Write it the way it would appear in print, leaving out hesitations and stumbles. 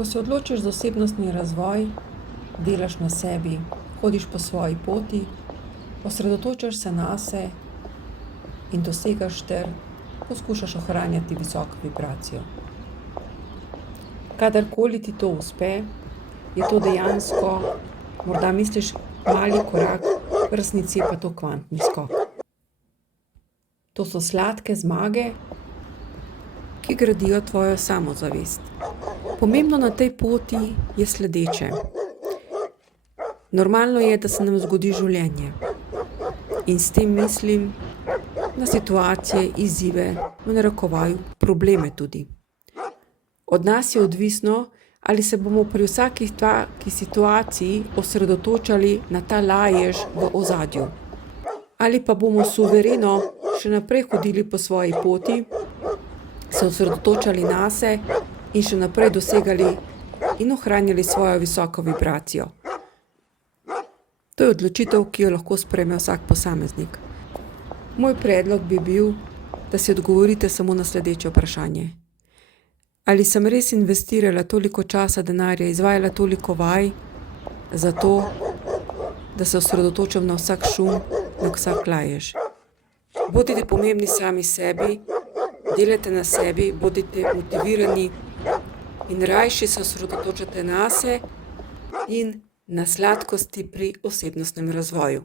Ko se odločiš za osebnostni razvoj, delaš na sebi, hodiš po svoji poti, osredotočaš se nase in dosegaš ter poskušaš ohranjati visoko vibracijo. Kadarkoli ti to uspe, je to dejansko, morda misliš, mali korak, v resnici je pa to kvantni skok. To so sladke zmage, ki gradijo tvojo samozavest. Pomembno na tej poti je sledeče. Normalno je, da se nam zgodi življenje. In s tem mislim na situacije, izzive, v narekovaju probleme tudi. Od nas je odvisno, ali se bomo pri vsaki taki situaciji osredotočali na ta lajež v ozadju. Ali pa bomo suvereno še naprej hodili po svoji poti, se osredotočali nase in še naprej dosegali in ohranjali svojo visoko vibracijo. To je odločitev, ki jo lahko sprejme vsak posameznik. Moj predlog bi bil, da si odgovorite samo na sledeče vprašanje. Ali sem res investirala toliko časa, denarja, izvajala toliko vaj, zato, da se osredotočam na vsak šum, na vsak lajež? Bodite pomembni sami sebi, delajte na sebi, bodite motivirani in rajši se osredotočate nase in na sladkosti pri osebnostnem razvoju.